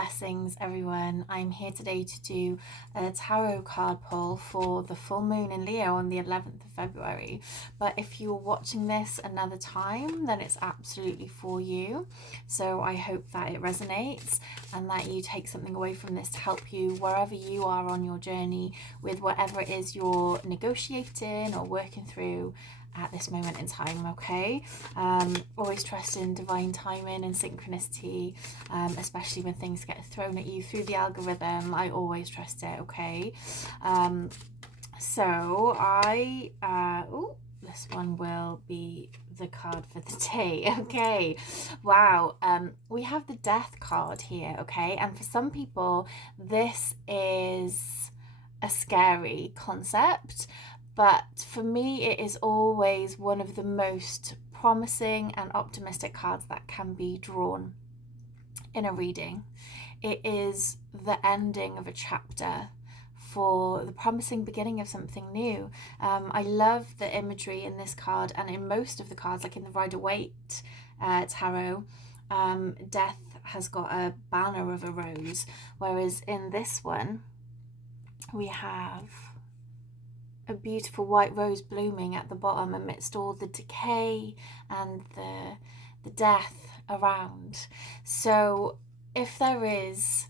Blessings, everyone. I'm here today to do a tarot card pull for the full moon in Leo on the 11th of February. But if you're watching this another time, then it's absolutely for you. So I hope that it resonates and that you take something away from this to help you wherever you are on your journey with whatever it is you're negotiating or working through at this moment in time. Okay, always trust in divine timing and synchronicity, especially when things get thrown at you through the algorithm. I always trust it. Okay, so I this one will be the card for the day. Okay, wow. We have the Death card here. Okay, and for some people this is a scary concept, but for me it is always one of the most promising and optimistic cards that can be drawn in a reading. It is the ending of a chapter for the promising beginning of something new. I love the imagery in this card and in most of the cards, like in the Rider-Waite tarot. Death has got a banner of a rose, whereas in this one we have a beautiful white rose blooming at the bottom amidst all the decay and the death around. So if there is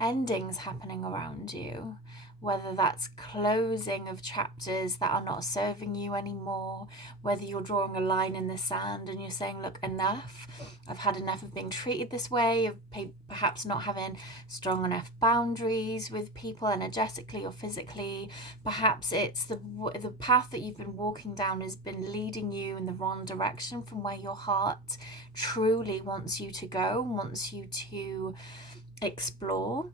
endings happening around you, whether that's closing of chapters that are not serving you anymore, whether you're drawing a line in the sand and you're saying, look, enough, I've had enough of being treated this way, of perhaps not having strong enough boundaries with people energetically or physically. Perhaps it's the path that you've been walking down has been leading you in the wrong direction from where your heart truly wants you to go, wants you to explore.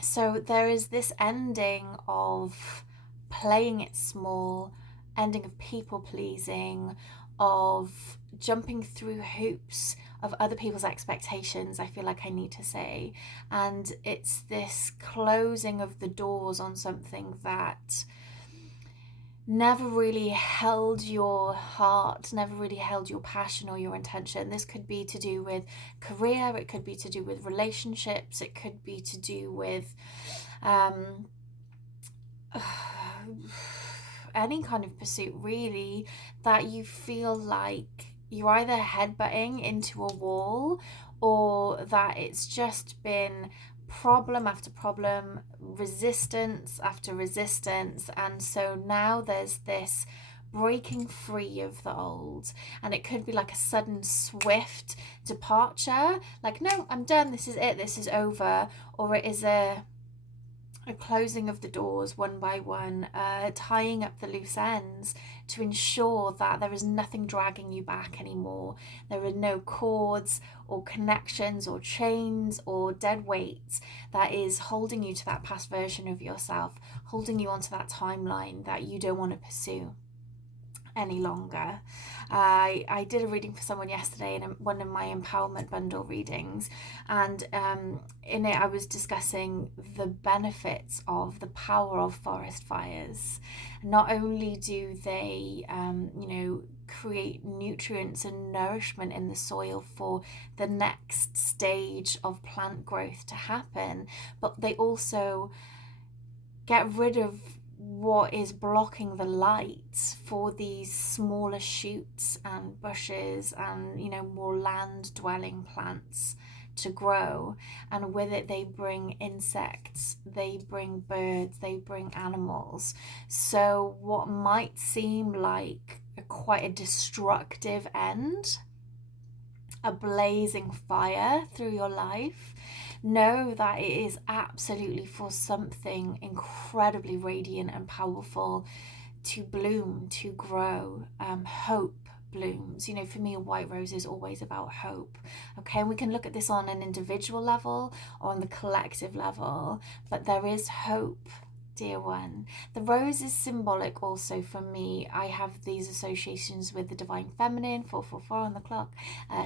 So there is this ending of playing it small, ending of people pleasing, of jumping through hoops of other people's expectations, I feel like I need to say. And it's this closing of the doors on something that never really held your heart, never really held your passion or your intention. This could be to do with career, it could be to do with relationships, it could be to do with any kind of pursuit really, that you feel like you're either headbutting into a wall or that it's just been problem after problem, resistance after resistance, and so now there's this breaking free of the old, and it could be like a sudden swift departure, like, no, I'm done, this is it, this is over, or it is a closing of the doors one by one, tying up the loose ends to ensure that there is nothing dragging you back anymore. There are no cords or connections or chains or dead weights that is holding you to that past version of yourself, holding you onto that timeline that you don't want to pursue any longer. I did a reading for someone yesterday in one of my empowerment bundle readings, and in it I was discussing the benefits of the power of forest fires. Not only do they create nutrients and nourishment in the soil for the next stage of plant growth to happen, but they also get rid of what is blocking the light for these smaller shoots and bushes and more land dwelling plants to grow. And with it they bring insects, they bring birds, they bring animals. So what might seem like quite a destructive end, a blazing fire through your life, know that it is absolutely for something incredibly radiant and powerful to bloom, to grow. Hope blooms. For me, a white rose is always about hope. Okay, and we can look at this on an individual level or on the collective level, but there is hope, dear one. The rose is symbolic also for me. I have these associations with the divine feminine, 444 on the clock,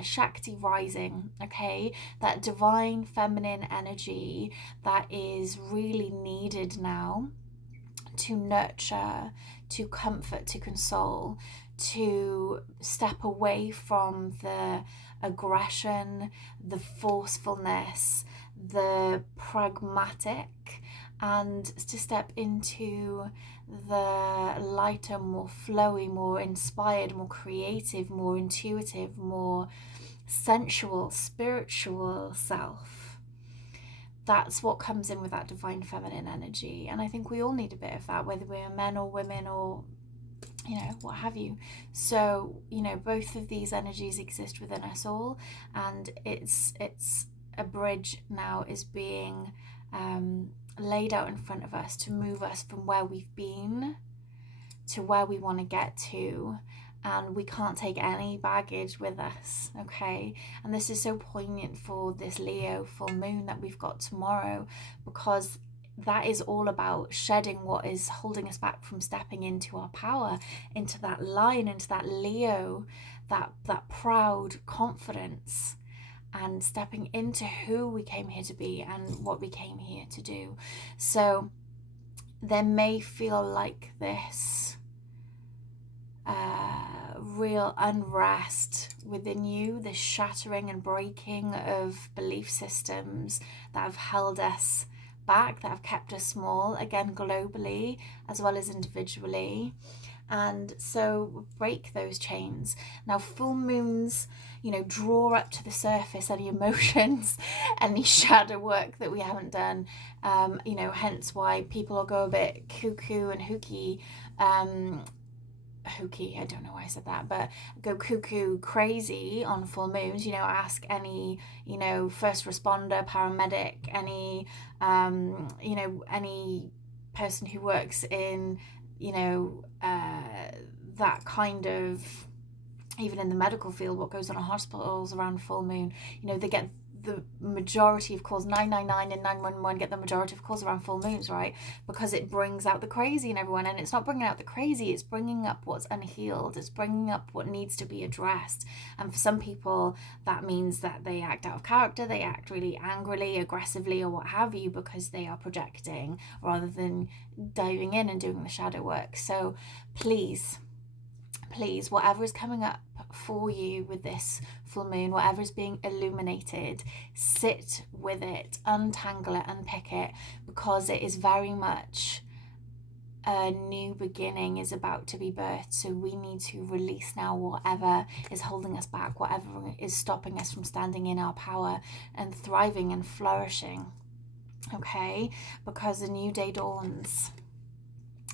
Shakti rising, okay? That divine feminine energy that is really needed now to nurture, to comfort, to console, to step away from the aggression, the forcefulness, the pragmatic, and to step into the lighter, more flowy, more inspired, more creative, more intuitive, more sensual, spiritual self. That's what comes in with that divine feminine energy. And I think we all need a bit of that, whether we're men or women or, you know, what have you. So, you know, both of these energies exist within us all, and it's a bridge now is being laid out in front of us to move us from where we've been to where we want to get to. And we can't take any baggage with us, okay? And this is so poignant for this Leo full moon that we've got tomorrow, because that is all about shedding what is holding us back from stepping into our power, into that line, into that Leo, that proud confidence, and stepping into who we came here to be and what we came here to do. So there may feel like this real unrest within you, this shattering and breaking of belief systems that have held us back, that have kept us small, again globally as well as individually. And so break those chains. Now, full moons, you know, draw up to the surface any emotions, any shadow work that we haven't done, you know, hence why people will go a bit cuckoo and hooky, I don't know why I said that, but go cuckoo crazy on full moons. You know, ask any, you know, first responder, paramedic, any, you know, any person who works in, you know, that kind of, even in the medical field, what goes on in hospitals around full moon. You know, they get the majority of calls, 999 and 911 get the majority of calls around full moons, right? Because it brings out the crazy in everyone. And it's not bringing out the crazy, it's bringing up what's unhealed, it's bringing up what needs to be addressed. And for some people that means that they act out of character, they act really angrily, aggressively, or what have you, because they are projecting rather than diving in and doing the shadow work. So please, whatever is coming up for you with this full moon, whatever is being illuminated, sit with it, untangle it, unpick it, because it is very much a new beginning is about to be birthed. So we need to release now whatever is holding us back, whatever is stopping us from standing in our power and thriving and flourishing, okay? Because a new day dawns.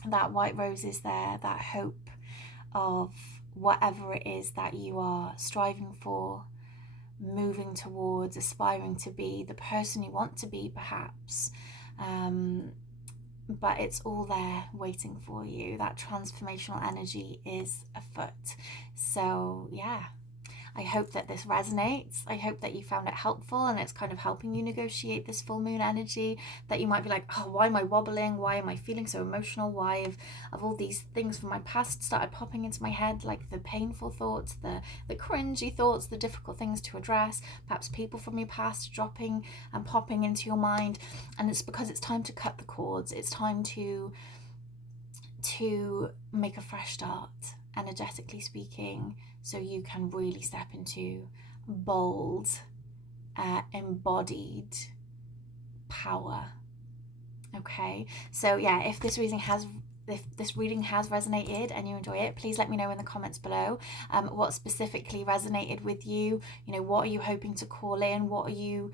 That white rose is there, that hope of whatever it is that you are striving for, moving towards, aspiring to be, the person you want to be perhaps, but it's all there waiting for you. That transformational energy is afoot. So yeah, I hope that this resonates. I hope that you found it helpful and it's kind of helping you negotiate this full moon energy, that you might be like, oh, why am I wobbling? Why am I feeling so emotional? Why have all these things from my past started popping into my head, like the painful thoughts, the cringy thoughts, the difficult things to address, perhaps people from your past dropping and popping into your mind. And it's because it's time to cut the cords. It's time to make a fresh start, energetically speaking, so you can really step into bold, embodied power. Okay, so yeah, if this reading has resonated and you enjoy it, please let me know in the comments below what specifically resonated with you. You know, what are you hoping to call in? What are you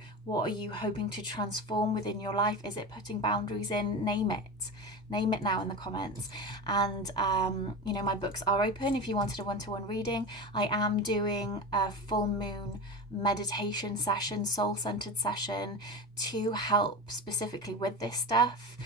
hoping to transform within your life? Is it putting boundaries in? Name it now in the comments. And you know, my books are open if you wanted a one-to-one reading. I am doing a full moon meditation session, soul-centered session, to help specifically with this stuff.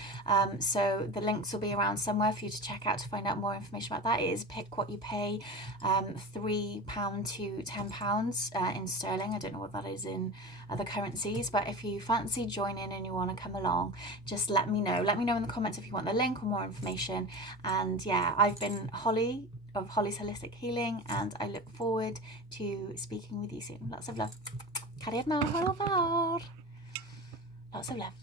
So the links will be around somewhere for you to check out to find out more information about that. It is pick what you pay, £3 to £10 in sterling. I don't know what that is in other currencies, but if you fancy joining and you want to come along, just let me know in the comments if you want the link or more information. And yeah, I've been Holly of Holly's Holistic Healing, and I look forward to speaking with you soon. Lots of love. Cariad mawr, lots of love.